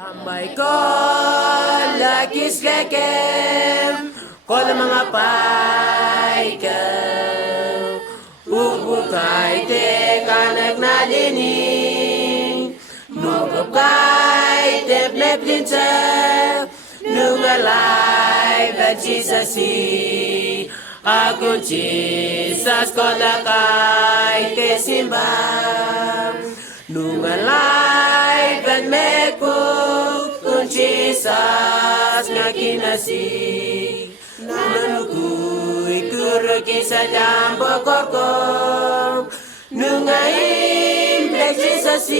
Tambay ko, lakis lekem, kol mga paika, ubukay te kanak nalining, nukapay te pleplinsa, nungalay ba Jesus akun Jesus ko lakay te simbang, nungalay ba meku kun Jesus nga kinasi, nanukuy kuro kisa jambo korkong, nungaim blek Jesus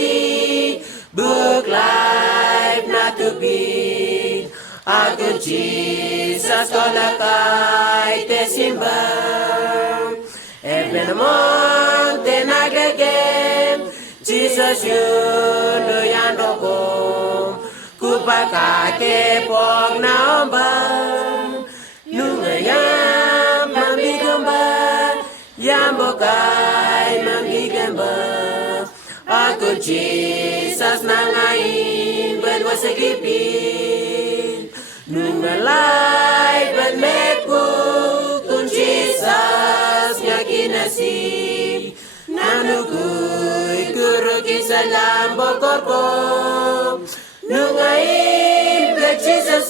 book life na tubig, akun Jesus ko lakay te simbang, even among te nagregen, Jesus yun doyan rokong, kupakake pok na ombang, nungayam mambigamba, yambokay mambigamba, akun Jesus nangain bedwa segipin, nungalay bed meku kun Jesus nga kinasi, nanukuy kuro kisa lambo korko, nungain bed Jesus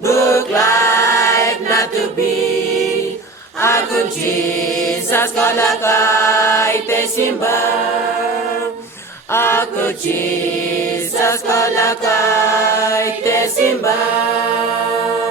book life na to be, akun Jesus ko lakay te simbang, akun Jesus ko lakay te simbang.